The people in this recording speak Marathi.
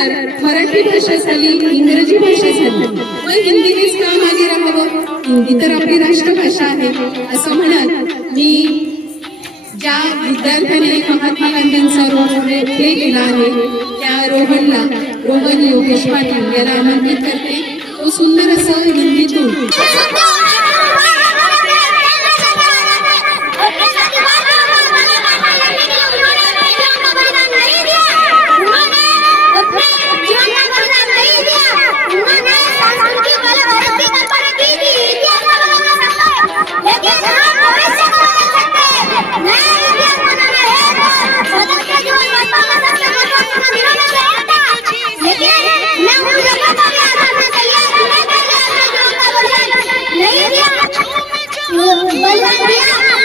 त्यानंतर मराठी भाषा झाली इंग्रजी भाषा झाली. मग हिंदीनेच का मागे राहावं? हिंदी तर आपली राष्ट्रभाषा आहे. असं म्हणत मी ज्या विद्यार्थ्याने महात्मा गांधींचा रोल प्ले केला आहे त्या रोहनला रोहन योगेश पाटील याला आमंत्रित करते. तो सुंदर असं हिंदीतून. 我们不要